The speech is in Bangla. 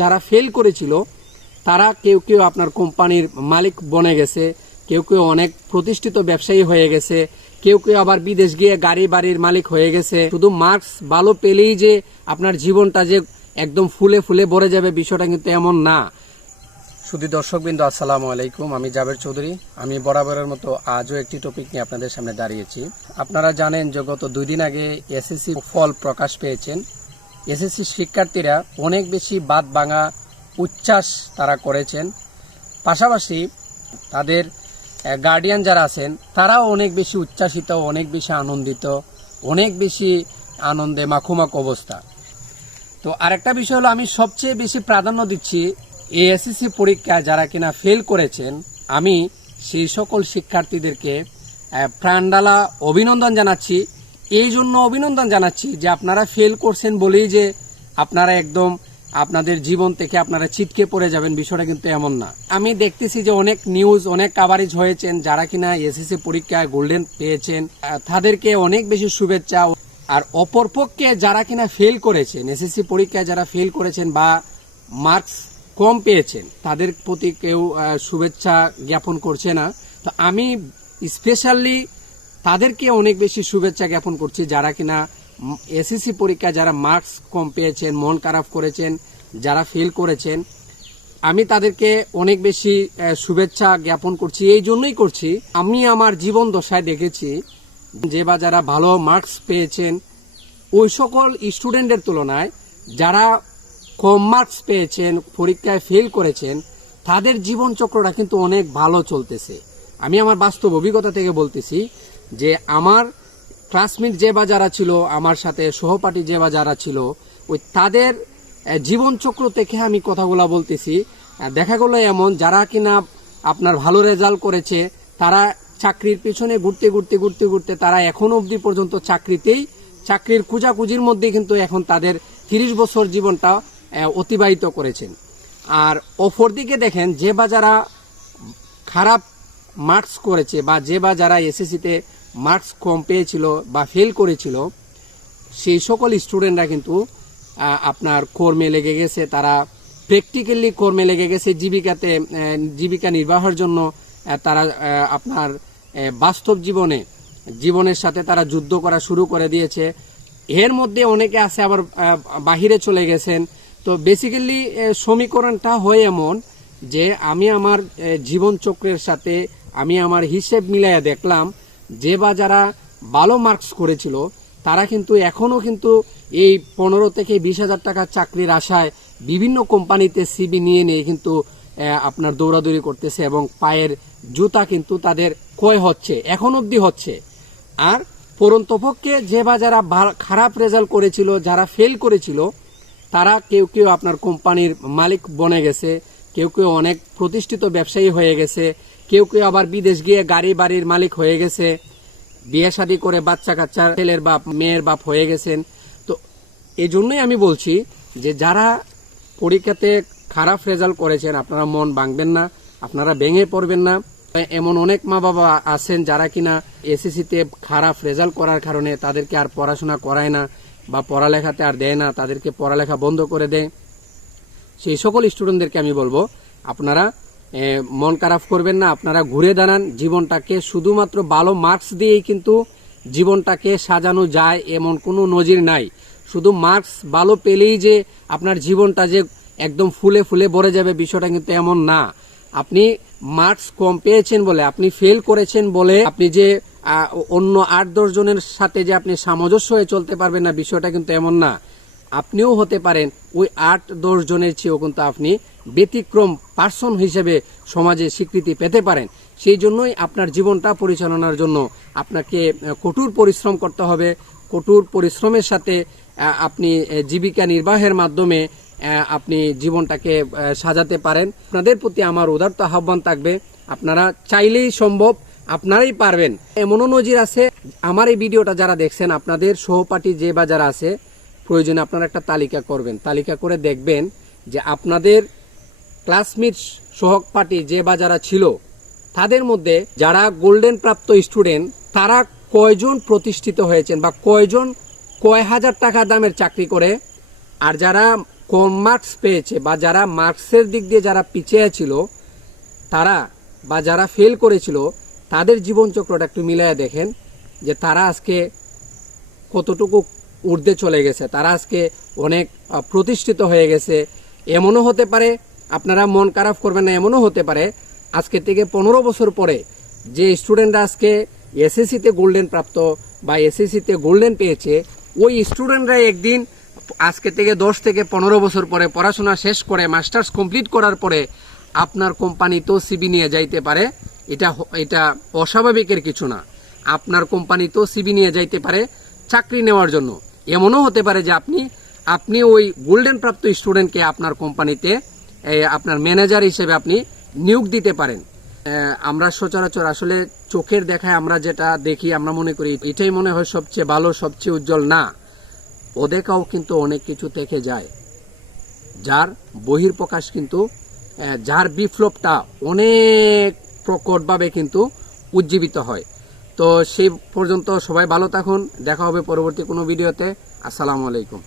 যারা ফেল করেছিল, তারা কেউ কেউ আপনার কোম্পানির মালিক বনে গেছে, কেউ কেউ অনেক প্রতিষ্ঠিত ব্যবসায়ী হয়ে গেছে, কেউ কেউ আবার বিদেশ গিয়ে গাড়ি বাড়ির মালিক হয়ে গেছে। শুধু মার্কস ভালো পেলেই যে আপনার জীবনটা যে একদম ফুলে ফুলে ভরে যাবে, বিষয়টা কিন্তু এমন না। শুধু দর্শকবৃন্দ, আসসালামু আলাইকুম। আমি জাবের চৌধুরী। আমি বরাবরের মতো আজও একটি টপিক নিয়ে আপনাদের সামনে দাঁড়িয়েছি। আপনারা জানেন যে গত দুই দিন আগে এসএসসি ফল প্রকাশ পেয়েছেন। এসএসসি শিক্ষার্থীরা অনেক বেশি বাদ ভাঙা উচ্ছ্বাস তারা করেছেন। পাশাপাশি তাদের গার্ডিয়ান যারা আছেন, তারাও অনেক বেশি উচ্ছ্বাসিত, অনেক বেশি আনন্দিত, অনেক বেশি আনন্দে মাখুমাখ অবস্থা। তো আরেকটা বিষয় হলো, আমি সবচেয়ে বেশি প্রাধান্য দিচ্ছি এই এসএসসি পরীক্ষায় যারা কিনা ফেল করেছেন, আমি সেই সকল শিক্ষার্থীদেরকে প্রাণডালা অভিনন্দন জানাচ্ছি। এই জন্য অভিনন্দন জানাচ্ছি যে আপনারা ফেল করছেন বলেই যে আপনারা একদম আপনাদের জীবন থেকে আপনারা ছিটকে পড়ে যাবেন, বিষয়টা কিন্তু এমন না। আমি দেখতেছি যে অনেক নিউজ অনেক কাভারেজ হয়েছেন, যারা কিনা এসএসসি পরীক্ষায় গোল্ডেন পেয়েছেন তাদেরকে অনেক বেশি শুভেচ্ছা আর অপরপক্ষে যারা কিনা ফেল করেছেন এসএসসি পরীক্ষায় যারা ফেল করেছেন বা মার্কস কম পেয়েছেন, তাদের প্রতি কেউ শুভেচ্ছা জ্ঞাপন করছে না। তো আমি স্পেশালি তাদেরকে অনেক বেশি শুভেচ্ছা জ্ঞাপন করছি যারা কিনা এসএসসি পরীক্ষায় যারা মার্কস কম পেয়েছেন, মন খারাপ করেছেন, যারা ফেল করেছেন, আমি তাদেরকে অনেক বেশি শুভেচ্ছা জ্ঞাপন করছি। এই জন্যই করছি, আমি আমার জীবন দশায় দেখেছি যে বা যারা ভালো মার্কস পেয়েছেন, ওই সকল স্টুডেন্টের তুলনায় যারা কম মার্কস পেয়েছেন, পরীক্ষায় ফেল করেছেন, তাদের জীবন চক্রটা কিন্তু অনেক ভালো চলতেছে। আমি আমার বাস্তব অভিজ্ঞতা থেকে বলতেছি যে আমার ক্লাসমেট যে বা যারা ছিল আমার সাথে সহপাঠী যে বা যারা ছিল ওই তাদের আহ, জীবন চক্র থেকে আমি কথাগুলো বলতেছি। দেখা গেলো এমন যারা কিনা আপনার ভালো রেজাল্ট করেছে তারা চাকরির পিছনে ঘুরতে ঘুরতে ঘুরতে ঘুরতে তারা এখনও অবধি পর্যন্ত চাকরিতেই চাকরির কুজাকুজির মধ্যে কিন্তু এখন তাদের তিরিশ বছর জীবনটা অতিবাহিত করেছেন। আর অপর দিকে দেখেন যে বা যারা খারাপ মার্কস করেছে বা যে বা যারা এসএসসিতে মার্কস কম পেয়েছিল বা ফেল করেছিল সেই সকল স্টুডেন্টরা কিন্তু আপনার কর্মে লেগে গেছে তারা প্র্যাকটিক্যালি কর্মে লেগে গেছে জীবিকাতে জীবিকা নির্বাহের জন্য তারা আপনার বাস্তব জীবনে জীবনের সাথে তারা যুদ্ধ করা শুরু করে দিয়েছে। এর মধ্যে অনেকে আছে আবার বাহিরে চলে গেছেন। তো বেসিক্যালি সমীকরণটা হয় এমন যে আমি আমার আহ, জীবন চক্রের সাথে আমি আমার হিসেব মিলাইয়া দেখলাম যে বা যারা ভালো মার্কস করেছিল, তারা কিন্তু এখনও কিন্তু এই পনেরো থেকে বিশ হাজার টাকার চাকরির আশায় বিভিন্ন কোম্পানিতে সিবি নিয়ে নিয়ে কিন্তু আপনার দৌড়াদৌড়ি করতেছে এবং পায়ের জুতা কিন্তু তাদের ক্ষয় হচ্ছে, এখন অবধি হচ্ছে। আর পরন্তপক্ষে যে বা যারা খারাপ রেজাল্ট করেছিল, যারা ফেল করেছিল, তারা কেউ কেউ আপনার কোম্পানির মালিক বনে গেছে কেউ কেউ অনেক প্রতিষ্ঠিত ব্যবসায়ী হয়ে গেছে, কেউ কেউ আবার বিদেশ গিয়ে গাড়ি বাড়ির মালিক হয়ে গেছে, বিয়ে শাদী করে বাচ্চা কাচ্চা, ছেলের বাপ, মেয়ের বাপ হয়ে গেছেন। তো এই জন্যই আমি বলছি যে যারা পরীক্ষাতে খারাপ রেজাল্ট করেছেন, আপনারা মন ভাঙবেন না, আপনারা ভেঙে পড়বেন না। এমন অনেক মা বাবা আছেন যারা কিনা এসএসসিতে খারাপ রেজাল্ট করার কারণে তাদেরকে আর পড়াশোনা করায় না বা পড়ালেখাতে আর দেয় না, তাদেরকে পড়ালেখা বন্ধ করে দেয়। সেই সকল স্টুডেন্টদেরকে আমি বলব, আপনারা মন খারাপ করবেন না, আপনারা ঘুরে দাঁড়ান, জীবনটাকে শুধুমাত্র ভালো মার্কস দিয়েই কিন্তু জীবনটাকে সাজানো যায়, এমন কোনো নজির নাই। শুধু মার্কস ভালো পেলেই যে আপনার জীবনটা যে একদম ফুলে ফুলে ভরে যাবে, বিষয়টা কিন্তু এমন না। আপনি মার্কস কম পেয়েছেন বলে, আপনি ফেল করেছেন বলে, আপনি যে অন্য আট দশ জনের সাথে যে আপনি সামঞ্জস্য হয়ে চলতে পারবেন না, বিষয়টা কিন্তু এমন না। আপনিও হতে পারেন ওই আট দশ জনের চেয়েও কিন্তু আপনি ব্যতিক্রম পার্সন হিসেবে সমাজে স্বীকৃতি পেতে পারেন। সেই জন্যই আপনার জীবনটা পরিচালনার জন্য আপনাকে কঠোর পরিশ্রম করতে হবে। কঠোর পরিশ্রমের সাথে আপনি জীবিকা নির্বাহের মাধ্যমে আপনি জীবনটাকে সাজাতে পারেন। আপনাদের প্রতি আমার উদারত আহ্বান থাকবে, আপনারা চাইলেই সম্ভব আপনারাই পারবেন। এমনও নজির আছে। আমার এই ভিডিওটা যারা দেখছেন, আপনাদের সহপাঠী যে বা যারা আছে প্রয়োজনে আপনারা একটা তালিকা করবেন। তালিকা করে দেখবেন যে আপনাদের ক্লাসমেট সহপাঠী যে বা যারা ছিল, তাদের মধ্যে যারা গোল্ডেন প্রাপ্ত স্টুডেন্ট তারা কয়জন প্রতিষ্ঠিত হয়েছেন বা কয়জন কয় হাজার টাকা দামের চাকরি করে, আর যারা কম মার্কস পেয়েছে বা যারা মার্কসের দিক দিয়ে যারা পিছিয়ে ছিল, তারা বা যারা ফেল করেছিল, তাদের জীবনচক্রটা একটু মিলাইয়া দেখেন যে তারা আজকে কতটুকু ঊর্ধ্বে চলে গেছে। তারা আজকে অনেক প্রতিষ্ঠিত হয়ে গেছে। এমনও হতে পারে, আপনারা মন খারাপ করবেন না, এমনও হতে পারে, আজকে থেকে পনেরো বছর পরে যে স্টুডেন্টরা আজকে এসএসসিতে গোল্ডেন প্রাপ্ত বা এসএসসিতে গোল্ডেন পেয়েছে, ওই স্টুডেন্টরা একদিন আজকে থেকে দশ থেকে পনেরো বছর পরে পড়াশোনা শেষ করে, মাস্টার্স কমপ্লিট করার পরে আপনার কোম্পানি তো সিবি নিয়ে যাইতে পারে। এটা এটা অস্বাভাবিকের কিছু না। আপনার কোম্পানি তো সিবি নিয়ে যাইতে পারে, চাকরি নেওয়ার জন্য। এমনও হতে পারে যে আপনি আপনি ওই গোল্ডেন প্রাপ্ত স্টুডেন্টকে আপনার কোম্পানিতে আপনার ম্যানেজার হিসেবে আপনি নিয়োগ দিতে পারেন। আমরা সচরাচর আসলে চোখের দেখায় আমরা যেটা দেখি, আমরা মনে করি এটাই মনে হয় সবচেয়ে ভালো, সবচেয়ে উজ্জ্বল। না, ওদেরকাও কিন্তু অনেক কিছু থেকে যায়। যার বহির্প্রকাশ কিন্তু যার বিপ্লবটা অনেক প্রকটভাবে কিন্তু উজ্জীবিত হয়। তো সেই পর্যন্ত সবাই ভালো থাকুন দেখা হবে পরবর্তী কোনো ভিডিওতে। আসসালামু আলাইকুম।